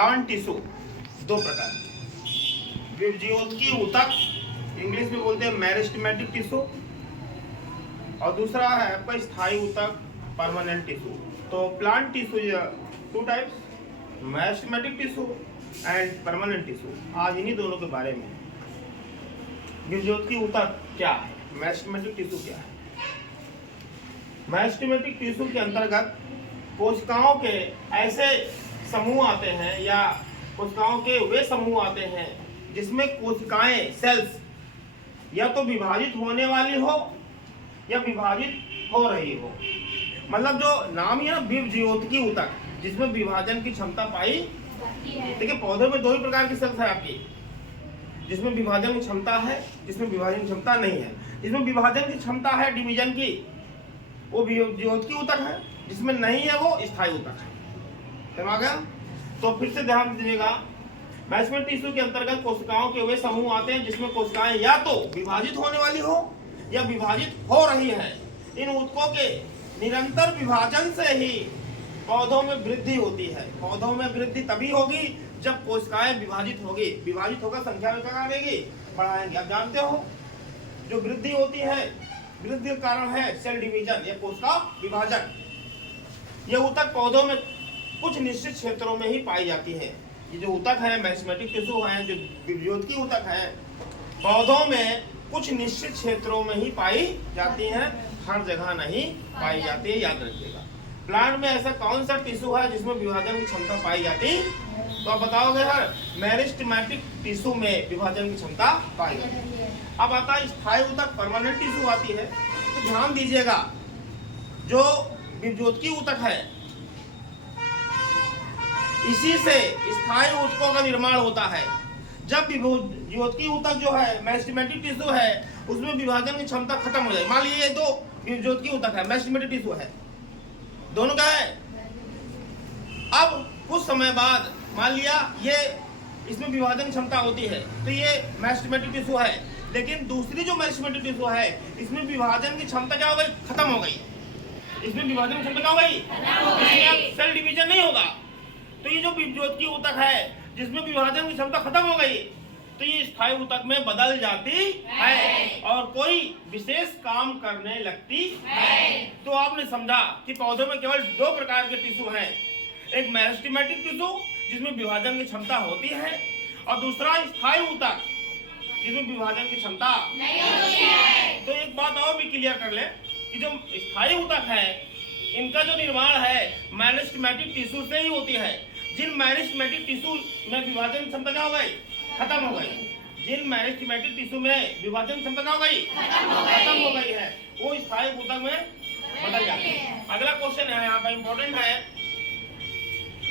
Plant tissue दो प्रकार, विभज्योतकी ऊतक, इंग्लिश में बोलते हैं मेरिस्टेमेटिक टिश्यू, और दूसरा है आपका स्थायी ऊतक, परमानेंट टिश्यू। तो plant tissue two types, meristematic tissue and permanent tissue. आज इन्हीं दोनों के बारे में, विभज्योतकी ऊतक क्या है, मेरिस्टेमेटिक टिश्यू क्या है। मेरिस्टेमेटिक टिश्यू के अंतर्गत कोशिकाओं के ऐसे समूह आते हैं या कोशिकाओं के वे समूह आते हैं जिसमें कोशिकाएं सेल्स या तो विभाजित होने वाली हो या विभाजित हो रही हो। मतलब जो नाम है ना विभज्योतकी ऊतक, जिसमें विभाजन की क्षमता पाई जाती है। देखिए पौधों में दो ही प्रकार की सेल्स है आपकी, जिसमें विभाजन की क्षमता है, जिसमें विभाजन की क्षमता नहीं है। जिसमें विभाजन की क्षमता है डिवीजन की, वो विभज्योतकी ऊतक है, जिसमें नहीं है वो स्थायी ऊतक है। समझ गया? तो फिर से ध्यान दीजिएगा, मेरिस्टेमेटिक टिश्यू के अंतर्गत कोशिकाओं के वे समूह आते हैं जिसमें कोशिकाएं या तो विभाजित होने वाली हो या विभाजित हो रही है। इन ऊतकों के निरंतर विभाजन से ही पौधों में वृद्धि होती है। पौधों में वृद्धि तभी होगी जब कोशिकाएं विभाजित होगी। विभाजित होकर संख्या में क्या करेगी, बढ़ाएंगे। आप जानते हो जो वृद्धि होती है, वृद्धि का कारण है सेल डिवीजन या कोशिका विभाजन। ये ऊतक पौधों में कुछ निश्चित क्षेत्रों में ही पाई जाती है। ये जो ऊतक है मेरिस्टेमेटिक टिश्यू है, जो विभज्योतकी ऊतक है, पौधों में कुछ निश्चित क्षेत्रों में ही पाई जाती हैं, हर जगह नहीं पाई जाती है, याद रखिएगा। प्लांट में ऐसा कौन सा टिश्यू है जिसमें विभाजन की क्षमता पाई जाती, तो आप बताओगे सर मेरिस्टेमेटिक टिश्यू में विभाजन की क्षमता पाई जाती है। अब आता है स्थायी ऊतक, परमानेंट टिश्यू आती है। तो ध्यान दीजिएगा, जो विभज्योतकी ऊतक है इसी से स्थायी ऊतकों का निर्माण होता है। जब विभज्योतकी ऊतक जो है मेरिस्टेमेटिक टिश्यू है, उसमें विभाजन की क्षमता खत्म हो जाए। मान लीजिए दो विभज्योतकी ऊतक है, मेरिस्टेमेटिक टिश्यू है, दोनों का है। अब कुछ समय बाद मान लिया ये इसमें विभाजन की क्षमता होती है, तो ये मेरिस्टेमेटिक टिश्यू है। लेकिन दूसरी जो मेरिस्टेमेटिक टिश्यू है, इसमें विभाजन की क्षमता क्या हो गई, खत्म हो गई। इसमें विभाजन की क्षमता क्या हो गई, इसमें अब सेल डिवीजन नहीं होगा। तो ये जो विभज्योतकी ऊतक है जिसमें विभाजन की क्षमता खत्म हो गई, तो ये स्थायी ऊतक में बदल जाती है और कोई विशेष काम करने लगती है। तो आपने समझा कि पौधों में केवल दो प्रकार के टिश्यू हैं, एक मेरिस्टेमेटिक टिश्यू जिसमें विभाजन की क्षमता होती है, और दूसरा स्थायी ऊतक जिसमें विभाजन की क्षमता नहीं होती है। तो एक बात और भी क्लियर कर ले कि जो स्थायी ऊतक है, इनका जो निर्माण है मेरिस्टेमेटिक टिश्यू से ही होती है। जिन मेरिस्टेमेटिक टिश्यू में विभाजन क्षमता क्या हो गई, खत्म हो गई। जिन मेरिस्टेमेटिक टिश्यू में विभाजन क्षमता क्या हो गई, खत्म हो गई है, वो स्थायी ऊतक में बदल जाती है। अगला क्वेश्चन है यहाँ पर इम्पोर्टेंट है,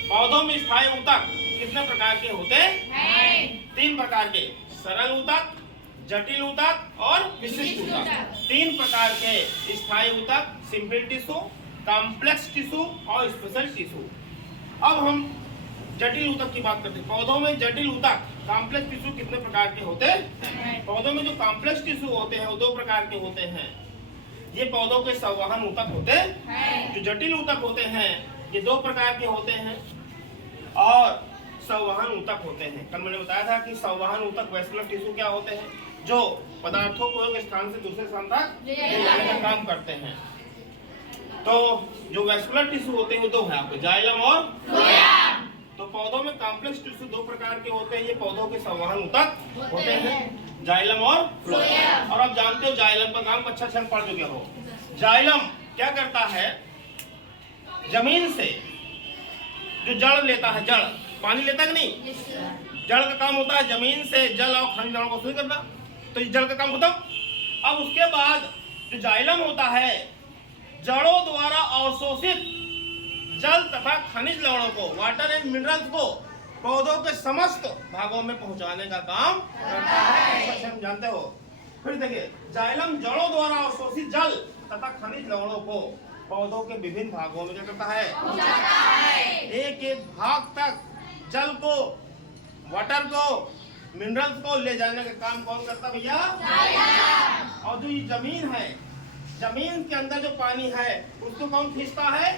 पौधों में स्थायी ऊतक कितने प्रकार के होते हैं? तीन प्रकार के, सरल ऊतक, जटिल ऊतक और विशिष्ट ऊतक। तीन प्रकार के स्थायी ऊतक, सिंपल टिश्यू, कॉम्प्लेक्स टिश्यू और स्पेशल टिश्यू। अब हम जटिल ऊतक की बात करते हैं। पौधों में जटिल ऊतक, कॉम्प्लेक्स टिश्यू कितने प्रकार के होते हैं? पौधों में जो कॉम्प्लेक्स टिश्यू होते हैं वो दो प्रकार के होते हैं। ये पौधों के संवहन ऊतक होते हैं। जो जटिल ऊतक होते हैं ये दो प्रकार के होते हैं, और संवहन ऊतक होते हैं। कल मैंने बताया था कि संवहन ऊतक वैस्कुलर टिश्यू क्या होते हैं, जो पदार्थों को एक स्थान से दूसरे स्थान तक ले जाने का काम करते हैं। तो जो वैस्कुलर टिश्यू होते हैं वो दो है आपके, जाइलम और फ्लोएम। तो पौधों में कॉम्प्लेक्स टिश्यू दो प्रकार के होते हैं, ये पौधों के संवहन ऊतक होते हैं, जाइलम और फ्लोएम। और आप जानते हो जाइलम का काम अच्छा अच्छा पढ़ चुके हो। जाइलम क्या करता है, जमीन से जो जड़ लेता है, जड़ पानी लेता है कि नहीं, जड़ का काम होता है जमीन से जल और खनिज लवण को शुद्ध करना। तो जड़ का काम खत्म। अब उसके बाद जो जाइलम होता है, जड़ों द्वारा अवशोषित जल तथा खनिज लवणों को, वाटर एंड मिनरल्स को पौधों के समस्त भागों में पहुंचाने का काम करता है। हम जानते हो। फिर देखिए, जाइलम जड़ों द्वारा अवशोषित जल तथा खनिज लवणों को पौधों के विभिन्न भागों में क्या करता है, पहुंचाता है। एक एक भाग तक जल को, वाटर को, मिनरल्स को ले जाने का काम कौन करता है भैया, जाइलम। और जो ये जमीन है, जमीन के अंदर जो पानी है उसको कौन खींचता है,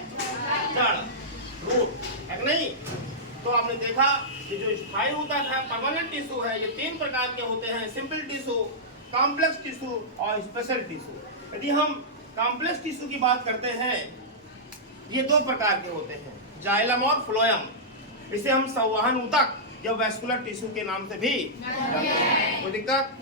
जड़, रूट है कि नहीं। तो आपने देखा कि जो स्थायी ऊतक है, परमानेंट टिश्यू है, ये 3 प्रकार के होते हैं, सिंपल टिश्यू, कॉम्प्लेक्स टिश्यू और स्पेशल टिश्यू। यदि हम कॉम्प्लेक्स टिश्यू की बात करते हैं, ये 2 प्रकार के होते हैं, जाइलम और फ्लोएम। इसे हम संवहन ऊतक या वैस्कुलर टिश्यू के नाम से भी जानते हैं। कोई दिक्कत?